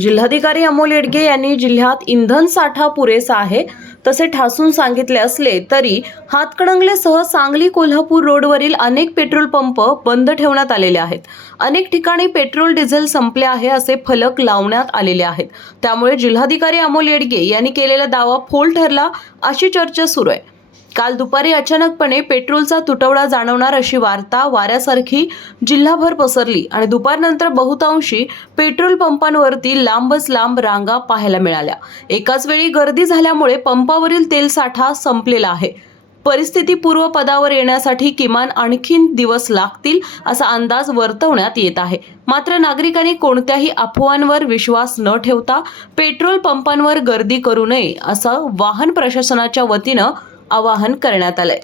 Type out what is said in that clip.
जिल्हाधिकारी अमोल येडगे यांनी जिल्ह्यात इंधन साठा पुरेसा आहे तसे ठासून सांगितले असले तरी हातकणंगलेसह सांगली कोल्हापूर रोडवरील अनेक पेट्रोल पंप बंद ठेवण्यात आलेले आहेत। अनेक ठिकाणी पेट्रोल डिझेल संपले आहे असे फलक लावण्यात आलेले आहेत। त्यामुळे जिल्हाधिकारी अमोल येडगे यांनी केलेला दावा फोल ठरला अशी चर्चा सुरू आहे। काल दुपारी अचानकपणे पेट्रोलचा तुटवडा जाणवणार अशी वार्ता वाऱ्यासारखी जिल्हाभर पसरली आणि दुपारनंतर बहुतांशी पेट्रोल पंपांवरती लांबच लांब रांगा पाहायला मिळाल्या। एकाच वेळी गर्दी झाल्यामुळे पंपावरील तेल साठा संपलेला आहे। परिस्थिती पूर्वपदावर येण्यासाठी किमान आणखीन दिवस लागतील असा अंदाज वर्तवण्यात येत आहे। मात्र नागरिकांनी कोणत्याही अफवांवर विश्वास न ठेवता पेट्रोल पंपांवर गर्दी करू नये असं वाहन प्रशासनाच्या वतीनं आवाहन करण्यात आलंय।